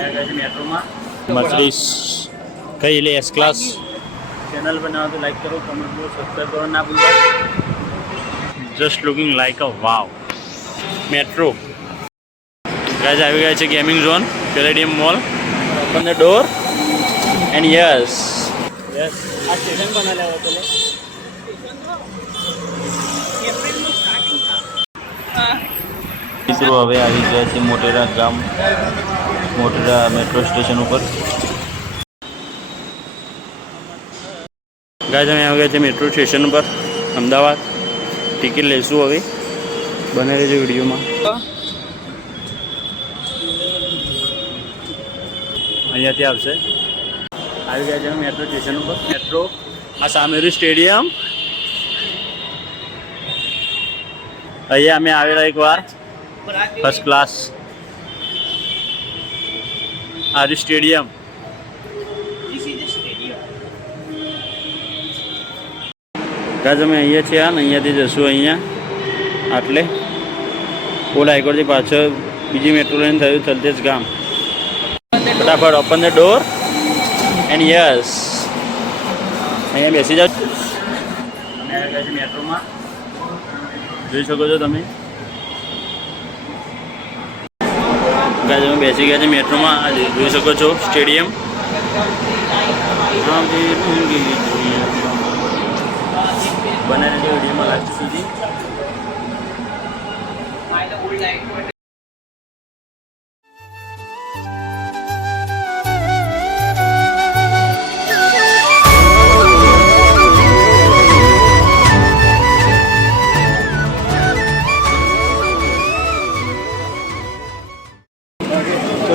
છે કઈ લે એસ ક્લાસ ચેનલ બનાવો તો લાઈક કરો કમેન્ટ કરો સબસ્ક્રાઈબ કરો ના ભૂલતા. Just looking like a wow metro guys આવી ગયા છે gaming zone Palladium mall open the door and yes yes આ સ્ટેશન બનાવ્યા પેલે. મિત્રો હવે આવી ગયા છે મોટેરા ગામ. મોટેરા મેટ્રો સ્ટેશન ઉપર. ગાય અમે આવી ગયા છે મેટ્રો સ્ટેશન ઉપર અમદાવાદ. ટિકિટ લઈશું હવે. બને રહેજો વિડીયોમાં. અહીંયાથી આવશે. આવી ગયા છે મેટ્રો સ્ટેશન ઉપર. મેટ્રો, આ સામેરું સ્ટેડિયમ. અહીંયા અમે આવેલા એકવાર ફર્સ્ટ ક્લાસ આ સ્ટેડિયમ. ગાજ અમે અહીંયા છીએ ને અહીંયાથી જશું અહીંયા. આટલે. ઓલા હાઈકોર્ટથી પાછળ બીજી મેટ્રો લાઈન થયું થલતેજ ગામ. ફટાફટ open the door and yes અહીંયા બેસી જાઓ. મેટ્રોમાં જોઈ શકો છો તમે. ગાઈઝ અમે બેસી ગયા છે. મેટ્રોમાં જોઈ શકો છો, સ્ટેડિયમ. હા, બે ભૂંગી દુનિયા. બને વિડીયોમાં લાસ્ટ સુધી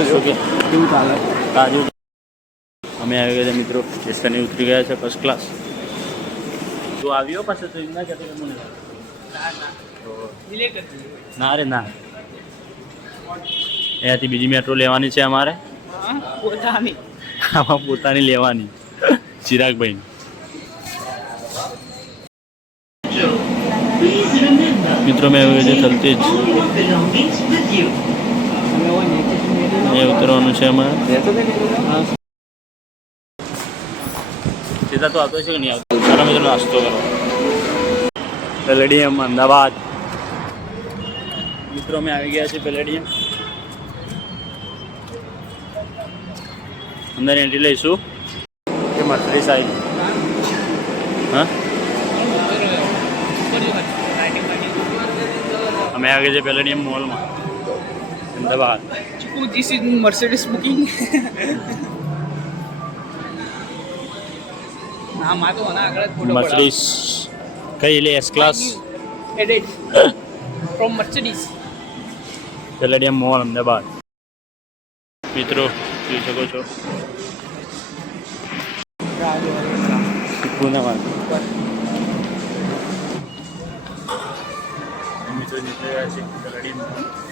શું કે? કેવું ચાલે? કાજુ અમે આવી ગયા મિત્રો. સ્ટેશને ઉતરી ગયા છે ફર્સ્ટ ક્લાસ તું આવ્યો પાછો તો ના કહેતો મને ના રે ના. અહીંયાથી બીજી મેટ્રો લેવાની છે અમારે. પોતાની. આમાં પોતાની લેવાની. ચિરાગભાઈ. મિત્રો મેં આવ્યો છે ચલતી જ એ ઉતરવાનું છે અમારે સીધા તો આવતો છે કે નહીં આવતો? સારા મિત્રો નાસ્તો કરો. પેલેડિયમ અમદાવાદ. મિત્રો અમે આવી ગયા છે પેલેડિયમ. અંદર એન્ટ્રી લઈશું. કે મર્સિડીસ આવી હા? અમે આવી ગયા છે પેલેડિયમ મોલમાં. Ahmedabad. Oh, this is Mercedes booking. Mercedes કઈ લે S class edit from Mercedes. Palladium mall Ahmedabad. મિત્રો જોઈ શકો છો. મિત્રો નીકળી રહ્યા છે પેલેડિયમ મોલ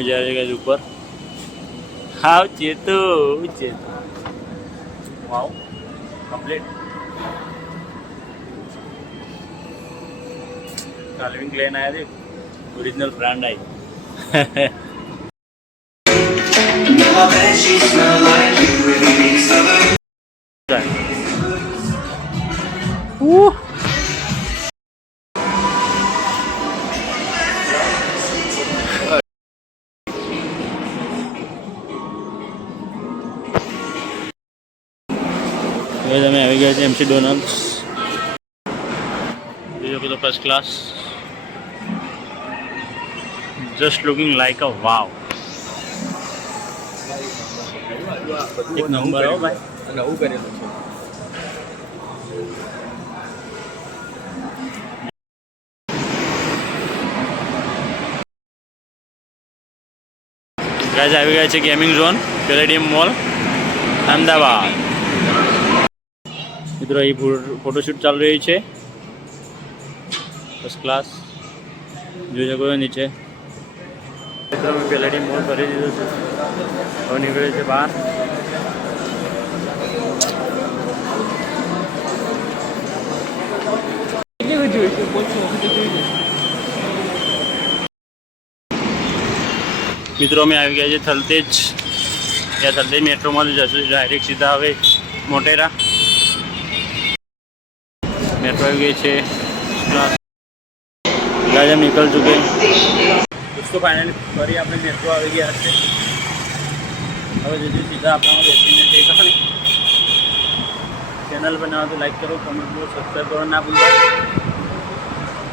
અમે જ્યારે ગયા ઉપર. હાવ ચેતુ ચેતુ. વાવ કમ્પ્લીટ કાલ્વિન ક્લેન આવ્યા છે ઓરિજિનલ બ્રાન્ડ આવી હવે તમે આવી ગયા છે એમસી ડોનાલ્ડ્સ. બીજો બધો first class just looking like a wow એક નંબર હો ભાઈ. નવું કરેલું છે. ગાઈઝ આવી ગયા છે gaming zone Palladium mall Ahmedabad મિત્રો એ ફોટોશૂટ ચાલી રહી છે. ફર્સ્ટ ક્લાસ જોઈ શકો નીચે. મિત્રો, મેં પહેલાંથી મોલ કરી દીધો છે. હવે નીકળ્યો છે બહાર. મિત્રો, અમે આવી ગયા છે થલતેજ. ત્યાં થલતેજ મેટ્રોમાં જશું. ડાયરેક્ટ સીધા હવે મોટેરા. मेट्रो આવી ગઈ છે ગાજ हम निकल चुके हैं દોસ્તો ફાઇનલી ફરી આપણે મેટ્રો આવી ગયા છે હવે જજુ સીધા આપણામાં બેસીને જઈ કહાની ચેનલ બનાવો તો લાઈક કરો કમેન્ટ કરો સબસ્ક્રાઈબ કરો ના ભૂલતા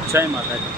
જય માતાજી